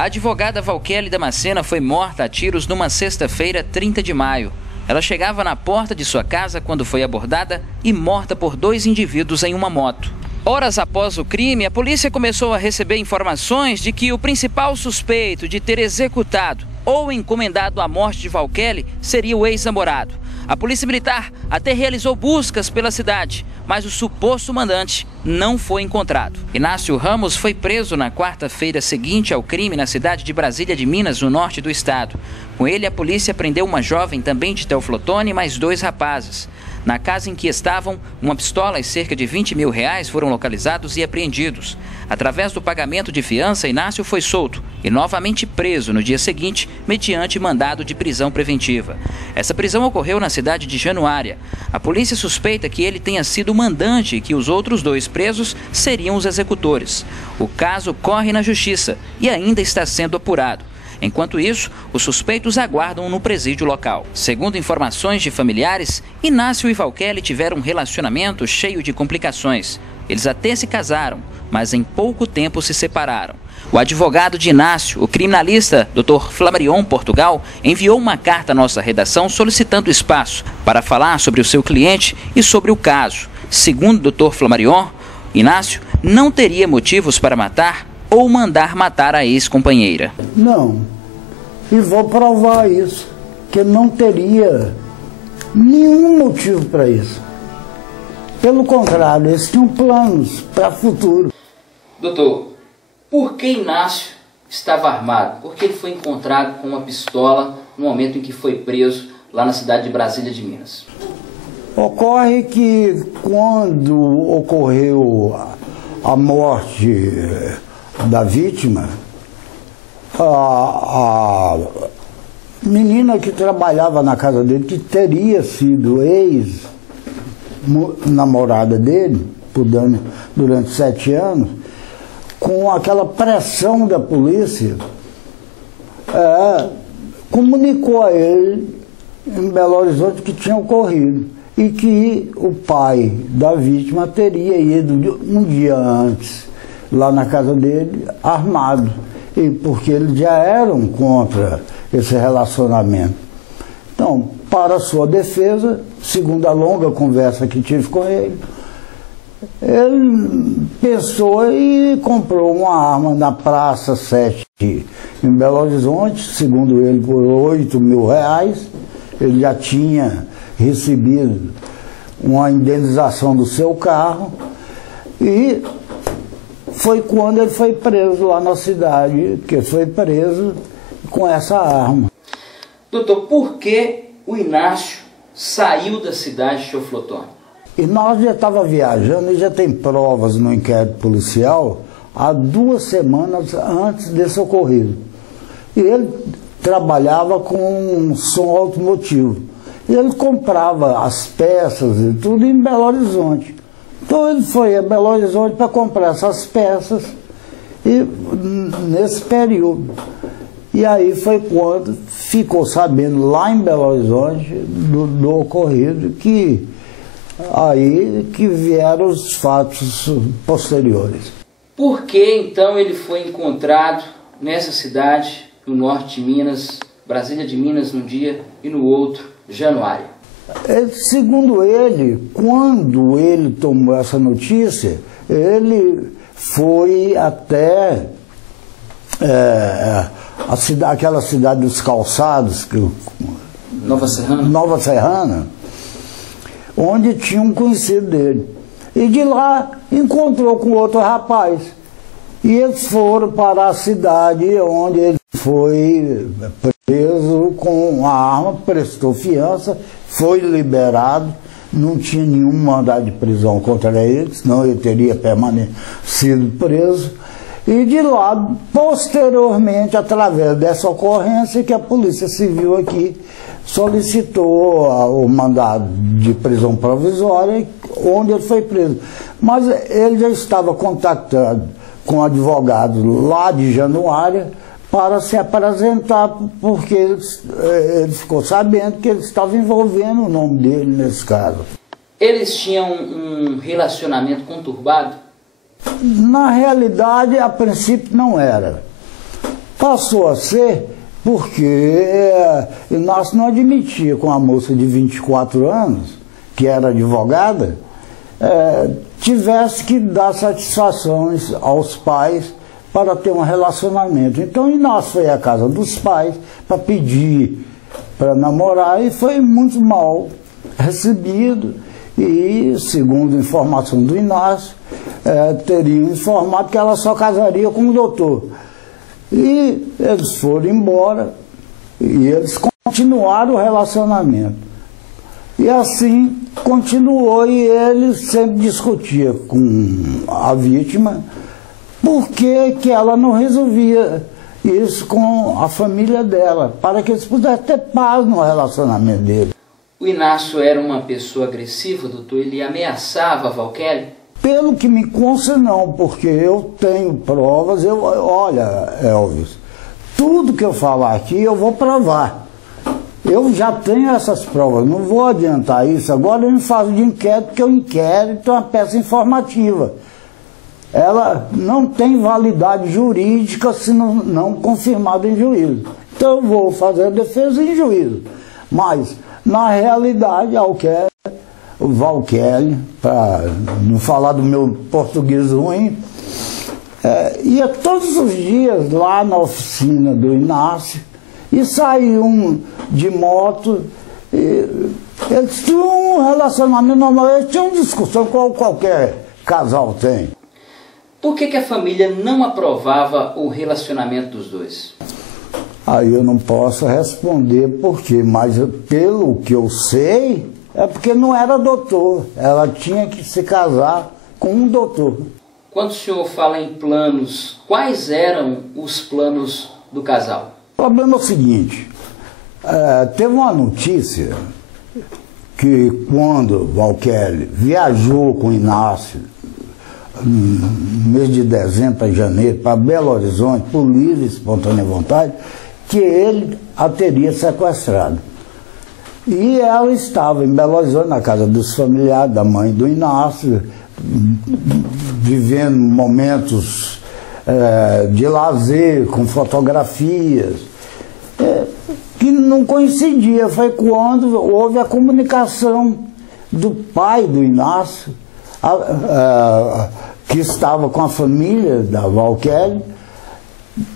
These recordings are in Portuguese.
A advogada Valqueli Damascena foi morta a tiros numa sexta-feira, 30 de maio. Ela chegava na porta de sua casa quando foi abordada e morta por 2 indivíduos em uma moto. Horas após o crime, a polícia começou a receber informações de que o principal suspeito de ter executado ou encomendado a morte de Valqueli seria o ex-namorado. A Polícia Militar até realizou buscas pela cidade, mas o suposto mandante não foi encontrado. Inácio Ramos foi preso na quarta-feira seguinte ao crime na cidade de Brasília de Minas, no norte do estado. Com ele, a polícia prendeu uma jovem também de Teoflotone e mais 2 rapazes. Na casa em que estavam, uma pistola e cerca de R$20 mil foram localizados e apreendidos. Através do pagamento de fiança, Inácio foi solto e novamente preso no dia seguinte, mediante mandado de prisão preventiva. Essa prisão ocorreu na cidade de Januária. A polícia suspeita que ele tenha sido o mandante e que os outros 2 presos seriam os executores. O caso corre na justiça e ainda está sendo apurado. Enquanto isso, os suspeitos aguardam no presídio local. Segundo informações de familiares, Inácio e Valqueli tiveram um relacionamento cheio de complicações. Eles até se casaram, mas em pouco tempo se separaram. O advogado de Inácio, o criminalista Dr. Flamarion Portugal, enviou uma carta à nossa redação solicitando espaço para falar sobre o seu cliente e sobre o caso. Segundo o Dr. Flamarion, Inácio não teria motivos para matar ou mandar matar a ex-companheira. Não, e vou provar isso, que não teria nenhum motivo para isso. Pelo contrário, eles tinham planos para o futuro. Doutor, por que Inácio estava armado? Por que ele foi encontrado com uma pistola no momento em que foi preso lá na cidade de Brasília de Minas? Ocorre que quando ocorreu a morte da vítima, a menina que trabalhava na casa dele, que teria sido ex-namorada dele durante 7 anos, com aquela pressão da polícia, comunicou a ele em Belo Horizonte que tinha ocorrido e que o pai da vítima teria ido um dia antes lá na casa dele, armado, e porque eles já eram contra esse relacionamento. Então, para sua defesa, segundo a longa conversa que tive com ele pensou e comprou uma arma na Praça 7 em Belo Horizonte, segundo ele, por R$8 mil. Ele já tinha recebido uma indenização do seu carro e foi quando ele foi preso lá na cidade, que foi preso com essa arma. Doutor, por que o Inácio saiu da cidade de Teoflotone? Inácio já estava viajando e já tem provas no inquérito policial há 2 semanas antes desse ocorrido. E ele trabalhava com som automotivo. E ele comprava as peças e tudo em Belo Horizonte. Então ele foi a Belo Horizonte para comprar essas peças e nesse período. E aí foi quando ficou sabendo lá em Belo Horizonte do ocorrido, que aí que vieram os fatos posteriores. Por que então ele foi encontrado nessa cidade, no norte de Minas, Brasília de Minas num dia e no outro, Januária? Segundo ele, quando ele tomou essa notícia, ele foi até aquela cidade dos calçados, Nova Serrana, onde tinha um conhecido dele. E de lá encontrou com outro rapaz. E eles foram para a cidade onde ele foi preso com a arma, prestou fiança, foi liberado, não tinha nenhum mandado de prisão contra ele, senão ele teria permanecido preso. E de lá, posteriormente, através dessa ocorrência, que a Polícia Civil aqui solicitou o mandado de prisão provisória, onde ele foi preso. Mas ele já estava contactado com um advogado lá de Januária para se apresentar, porque ele ficou sabendo que ele estava envolvendo o nome dele nesse caso. Eles tinham um relacionamento conturbado? Na realidade, a princípio não era. Passou a ser porque Inácio não admitia com a moça de 24 anos, que era advogada, tivesse que dar satisfações aos pais para ter um relacionamento. Então Inácio foi à casa dos pais para pedir para namorar e foi muito mal recebido. E, segundo informação do Inácio, teriam informado que ela só casaria com o doutor. E eles foram embora e eles continuaram o relacionamento. E assim continuou, e ele sempre discutia com a vítima por que ela não resolvia isso com a família dela, para que eles pudessem ter paz no relacionamento dele. O Inácio era uma pessoa agressiva, doutor? Ele ameaçava a Valqueli? Pelo que me consta, não, porque eu tenho provas. Olha, Elvis, tudo que eu falar aqui eu vou provar. Eu já tenho essas provas, não vou adiantar isso. Agora eu me faço de inquérito, porque o inquérito é uma peça informativa. Ela não tem validade jurídica se não confirmada em juízo. Então eu vou fazer a defesa em juízo. Mas, na realidade, o Valqueli, para não falar do meu português ruim, ia todos os dias lá na oficina do Inácio e saíam de moto. Eles tinham um relacionamento normal, eles tinham uma discussão como qualquer casal tem. Por que a família não aprovava o relacionamento dos dois? Aí eu não posso responder por quê, mas pelo que eu sei, é porque não era doutor. Ela tinha que se casar com um doutor. Quando o senhor fala em planos, quais eram os planos do casal? O problema é o seguinte, teve uma notícia que quando Valqueli viajou com Inácio, no mês de dezembro para janeiro, para Belo Horizonte, por livre e espontânea vontade, que ele a teria sequestrado. E ela estava em Belo Horizonte, na casa dos familiares, da mãe do Inácio, vivendo momentos de lazer, com fotografias, que não coincidia. Foi quando houve a comunicação do pai do Inácio, que estava com a família da Valqueli,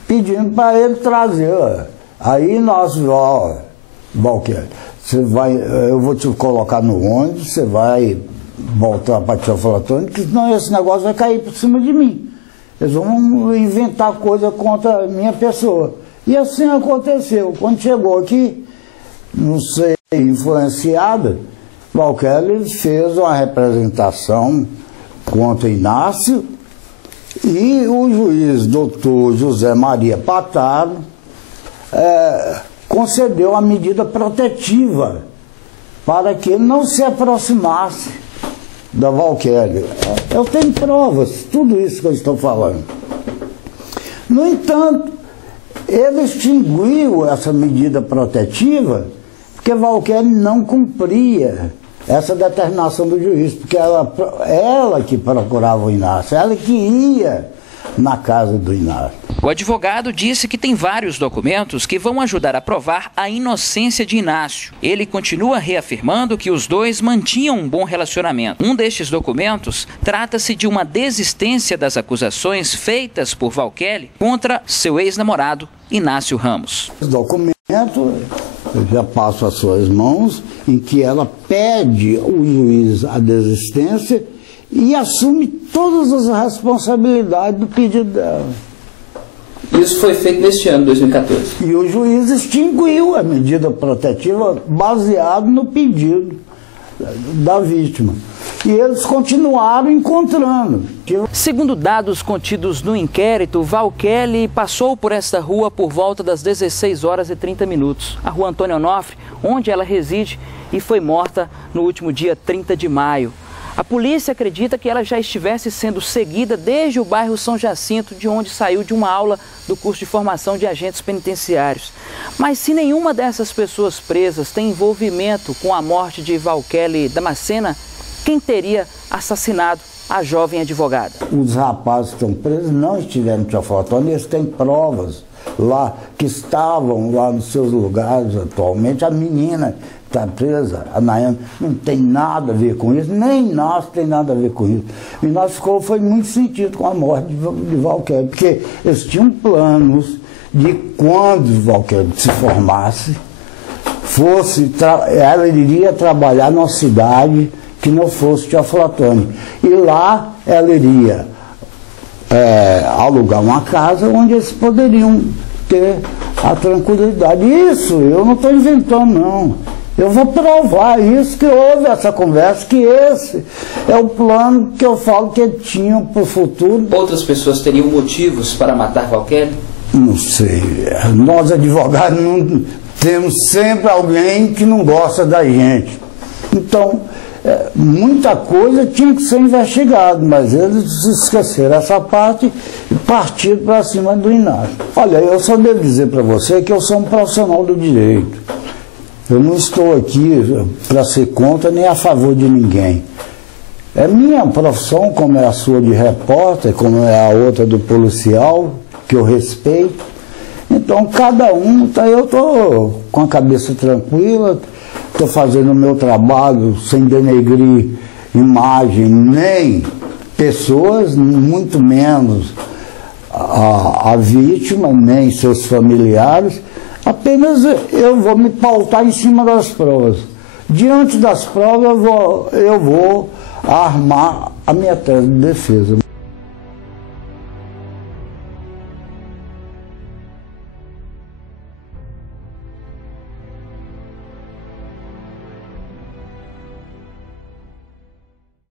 pedindo para ele trazer. Aí nós, Valqueli, eu vou te colocar no ônibus, você vai voltar para Teoflotone, que senão esse negócio vai cair por cima de mim. Eles vão inventar coisa contra a minha pessoa. E assim aconteceu. Quando chegou aqui, não sei, influenciada, Valqueli fez uma representação contra Inácio e o juiz doutor José Maria Pataro concedeu a medida protetiva para que ele não se aproximasse da Valqueli. Eu tenho provas, tudo isso que eu estou falando. No entanto, ele extinguiu essa medida protetiva porque Valqueli não cumpria essa determinação do juiz, porque ela que procurava o Inácio, ela que ia na casa do Inácio. O advogado disse que tem vários documentos que vão ajudar a provar a inocência de Inácio. Ele continua reafirmando que os dois mantinham um bom relacionamento. Um destes documentos trata-se de uma desistência das acusações feitas por Valqueli contra seu ex-namorado, Inácio Ramos. Esse documento eu já passo às suas mãos, em que ela pede ao juiz a desistência e assume todas as responsabilidades do pedido dela. Isso foi feito neste ano, 2014. E o juiz extinguiu a medida protetiva baseado no pedido da vítima. E eles continuaram encontrando. Segundo dados contidos no inquérito, Valqueli passou por esta rua por volta das 16 horas e 30 minutos, a rua Antônio Onofre, onde ela reside, e foi morta no último dia 30 de maio. A polícia acredita que ela já estivesse sendo seguida desde o bairro São Jacinto, de onde saiu de uma aula do curso de formação de agentes penitenciários. Mas se nenhuma dessas pessoas presas tem envolvimento com a morte de Valqueli Damascena, quem teria assassinado a jovem advogada? Os rapazes que estão presos não estiveram em Teoflotone, eles têm provas lá, que estavam lá nos seus lugares atualmente. A menina está presa, a Nayane, não tem nada a ver com isso, nem Inácio tem nada a ver com isso. O Inácio foi muito sentido com a morte de Valquério, porque eles tinham planos de quando Valquério se formasse, ela iria trabalhar numa cidade que não fosse Teoflotone. E lá ela iria alugar uma casa onde eles poderiam ter a tranquilidade. Isso eu não estou inventando, não. Eu vou provar isso, que houve essa conversa, que esse é o plano que eu falo que tinham para o futuro. Outras pessoas teriam motivos para matar Valquério? Não sei. Nós, advogados, não temos sempre alguém que não gosta da gente. Então, muita coisa tinha que ser investigada, mas eles esqueceram essa parte e partiram para cima do Inácio. Olha, eu só devo dizer para você que eu sou um profissional do direito. Eu não estou aqui para ser contra nem a favor de ninguém. É minha profissão, como é a sua de repórter, como é a outra do policial, que eu respeito. Então, cada um, eu estou com a cabeça tranquila, estou fazendo o meu trabalho sem denegrir imagem, nem pessoas, muito menos a vítima, nem seus familiares. Apenas eu vou me pautar em cima das provas. Diante das provas, eu vou armar a minha tese de defesa.